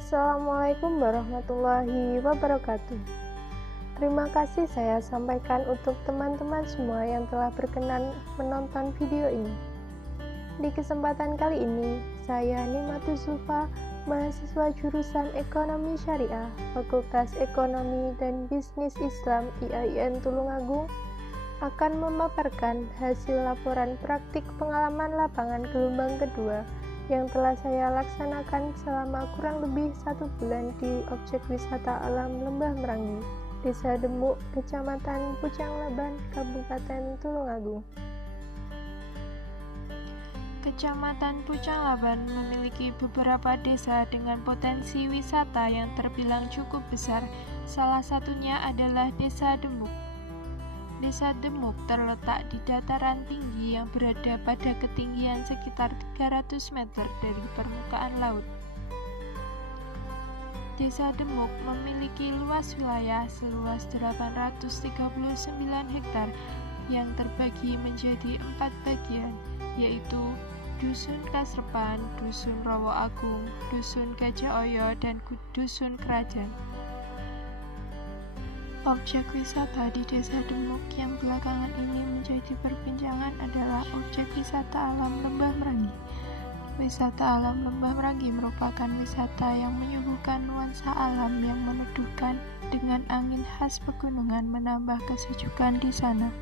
Assalamualaikum warahmatullahi wabarakatuh. Terima kasih saya sampaikan untuk teman-teman semua yang telah berkenan menonton video ini. Di kesempatan kali ini, saya Nimatu Zulfa, mahasiswa jurusan Ekonomi Syariah, Fakultas Ekonomi dan Bisnis Islam IAIN Tulungagung, akan memaparkan hasil laporan praktik pengalaman lapangan gelombang kedua yang telah saya laksanakan selama kurang lebih 1 bulan di objek wisata alam Lembah Merangi, Desa Demuk, Kecamatan Pucang Laban, Kabupaten Tulungagung. Kecamatan Pucang Laban memiliki beberapa desa dengan potensi wisata yang terbilang cukup besar. Salah satunya adalah Desa Demuk. Desa Demuk terletak di dataran tinggi yang berada pada ketinggian sekitar 300 meter dari permukaan laut. Desa Demuk memiliki luas wilayah seluas 839 hektar yang terbagi menjadi 4 bagian, yaitu Dusun Kasrepan, Dusun Rowo Agung, Dusun Gajah Oyo, dan Dusun Kerajaan. Objek wisata di Desa Demuk yang belakangan ini menjadi perbincangan adalah objek wisata alam Lembah Merangi. Wisata alam Lembah Merangi merupakan wisata yang menyuguhkan nuansa alam yang meneduhkan dengan angin khas pegunungan menambah kesejukan di sana.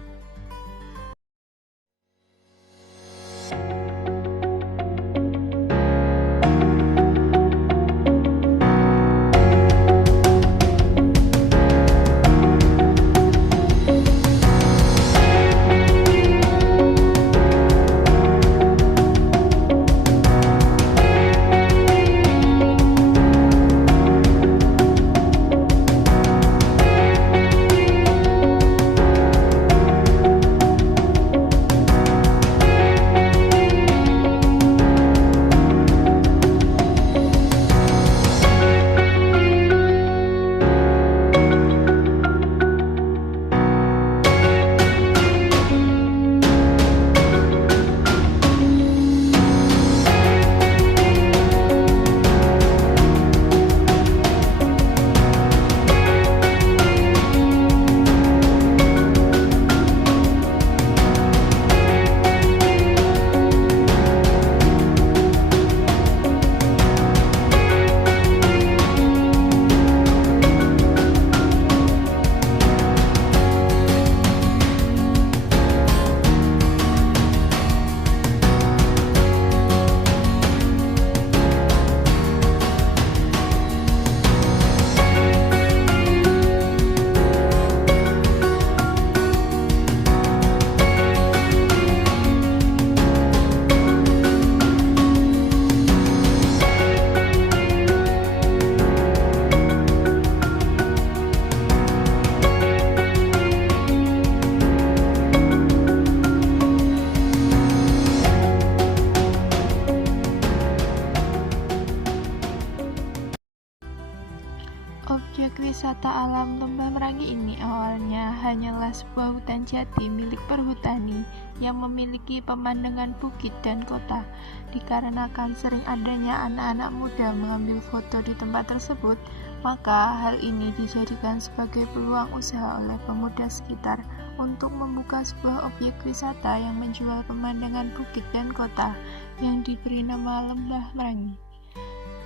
Objek wisata alam Lembah Merangi ini awalnya hanyalah sebuah hutan jati milik perhutani yang memiliki pemandangan bukit dan kota. Dikarenakan sering adanya anak-anak muda mengambil foto di tempat tersebut, maka hal ini dijadikan sebagai peluang usaha oleh pemuda sekitar untuk membuka sebuah objek wisata yang menjual pemandangan bukit dan kota yang diberi nama Lembah Merangi.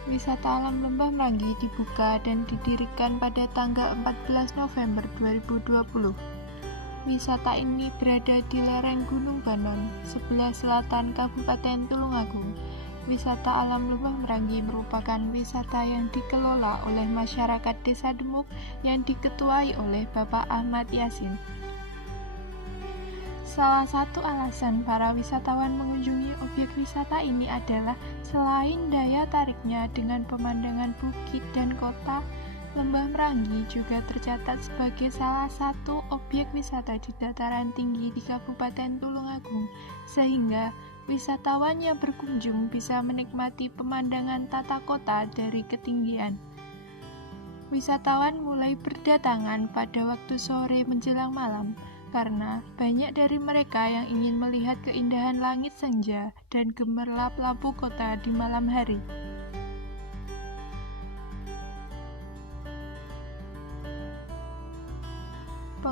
Wisata alam Lembah Merangi dibuka dan didirikan pada tanggal 14 November 2020. Wisata ini berada di lereng Gunung Banon, sebelah selatan Kabupaten Tulungagung. Wisata alam Lembah Merangi merupakan wisata yang dikelola oleh masyarakat Desa Demuk yang diketuai oleh Bapak Ahmad Yasin. Salah satu alasan para wisatawan mengunjungi objek wisata ini adalah selain daya tariknya dengan pemandangan bukit dan kota, Lembah Merangi juga tercatat sebagai salah satu objek wisata di dataran tinggi di Kabupaten Tulungagung, sehingga wisatawan yang berkunjung bisa menikmati pemandangan tata kota dari ketinggian. Wisatawan mulai berdatangan pada waktu sore menjelang malam, karena banyak dari mereka yang ingin melihat keindahan langit senja dan gemerlap lampu kota di malam hari.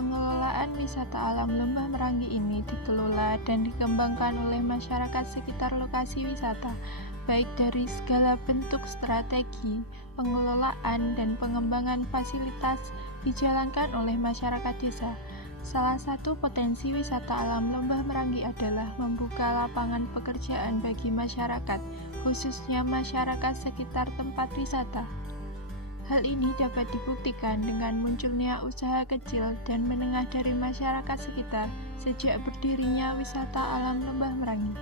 Pengelolaan wisata alam Lembah Merangi ini dikelola dan dikembangkan oleh masyarakat sekitar lokasi wisata, baik dari segala bentuk strategi, pengelolaan, dan pengembangan fasilitas dijalankan oleh masyarakat desa. Salah satu potensi wisata alam Lembah Merangi adalah membuka lapangan pekerjaan bagi masyarakat, khususnya masyarakat sekitar tempat wisata. Hal ini dapat dibuktikan dengan munculnya usaha kecil dan menengah dari masyarakat sekitar sejak berdirinya wisata alam Lembah Merangi.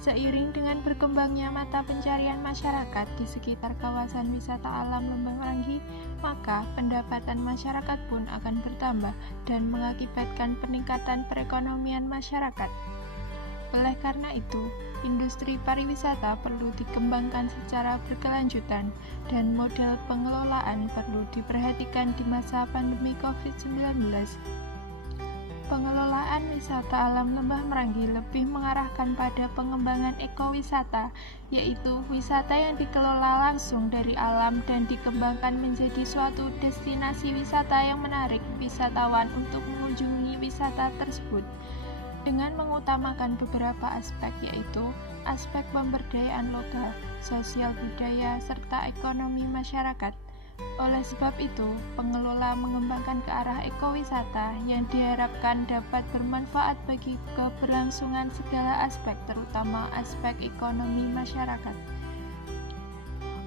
Seiring dengan berkembangnya mata pencarian masyarakat di sekitar kawasan wisata alam Lembah Merangi, maka pendapatan masyarakat pun akan bertambah dan mengakibatkan peningkatan perekonomian masyarakat. Oleh karena itu, industri pariwisata perlu dikembangkan secara berkelanjutan dan model pengelolaan perlu diperhatikan di masa pandemi COVID-19. Pengelolaan wisata alam Lembah Merangi lebih mengarahkan pada pengembangan ekowisata, yaitu wisata yang dikelola langsung dari alam dan dikembangkan menjadi suatu destinasi wisata yang menarik wisatawan untuk mengunjungi wisata tersebut. Dengan mengutamakan beberapa aspek, yaitu aspek pemberdayaan lokal, sosial budaya, serta ekonomi masyarakat. Oleh sebab itu, pengelola mengembangkan ke arah ekowisata yang diharapkan dapat bermanfaat bagi keberlangsungan segala aspek, terutama aspek ekonomi masyarakat.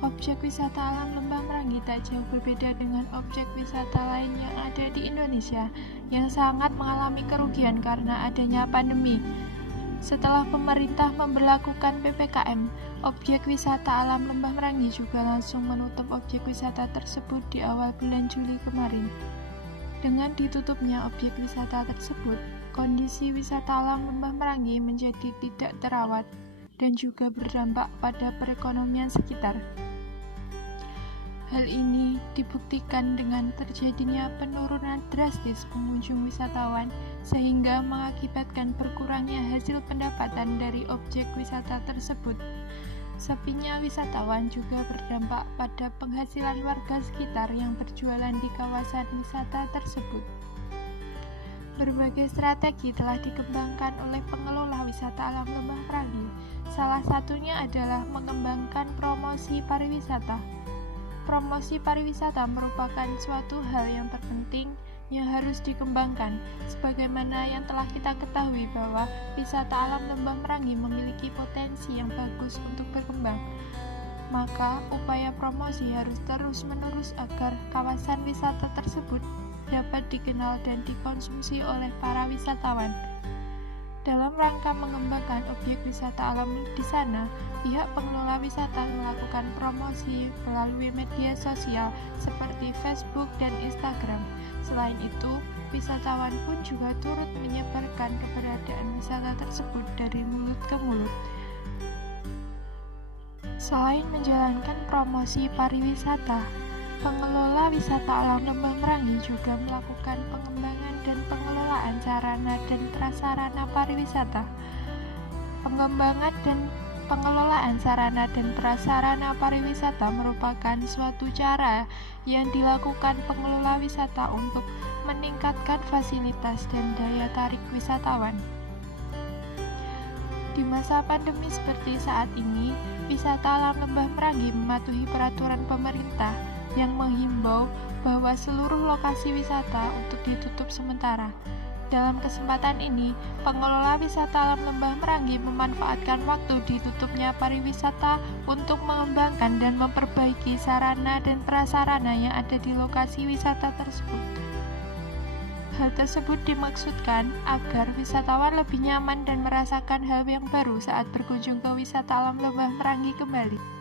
Objek wisata alam Lembah Merangi tak jauh berbeda dengan objek wisata lain yang ada di Indonesia yang sangat mengalami kerugian karena adanya pandemi. Setelah pemerintah memberlakukan PPKM, objek wisata alam Lembah Merangi juga langsung menutup objek wisata tersebut di awal bulan Juli kemarin. Dengan ditutupnya objek wisata tersebut, kondisi wisata alam Lembah Merangi menjadi tidak terawat dan juga berdampak pada perekonomian sekitar. Hal ini dibuktikan dengan terjadinya penurunan drastis pengunjung wisatawan sehingga mengakibatkan berkurangnya hasil pendapatan dari objek wisata tersebut. Sepinya wisatawan juga berdampak pada penghasilan warga sekitar yang berjualan di kawasan wisata tersebut. Berbagai strategi telah dikembangkan oleh pengelola wisata alam Lembah Merangi. Salah satunya adalah mengembangkan promosi pariwisata. Promosi pariwisata merupakan suatu hal yang terpenting yang harus dikembangkan, sebagaimana yang telah kita ketahui bahwa wisata alam Lembah Merangi memiliki potensi yang bagus untuk berkembang. Maka, upaya promosi harus terus-menerus agar kawasan wisata tersebut dapat dikenal dan dikonsumsi oleh para wisatawan. Dalam rangka mengembangkan objek wisata alam di sana, pihak pengelola wisata melakukan promosi melalui media sosial seperti Facebook dan Instagram. Selain itu, wisatawan pun juga turut menyebarkan keberadaan wisata tersebut dari mulut ke mulut. Selain menjalankan promosi pariwisata, pengelola wisata alam Lembah Merangi juga melakukan pengembangan dan pengelolaan sarana dan prasarana pariwisata. Pengembangan dan pengelolaan sarana dan prasarana pariwisata merupakan suatu cara yang dilakukan pengelola wisata untuk meningkatkan fasilitas dan daya tarik wisatawan. Di masa pandemi seperti saat ini, wisata alam Lembah Merangi mematuhi peraturan pemerintah yang menghimbau bahwa seluruh lokasi wisata untuk ditutup sementara. Dalam kesempatan ini, pengelola wisata alam Lembah Merangi memanfaatkan waktu ditutupnya pariwisata untuk mengembangkan dan memperbaiki sarana dan prasarana yang ada di lokasi wisata tersebut. Hal tersebut dimaksudkan agar wisatawan lebih nyaman dan merasakan hal yang baru saat berkunjung ke wisata alam Lembah Merangi kembali.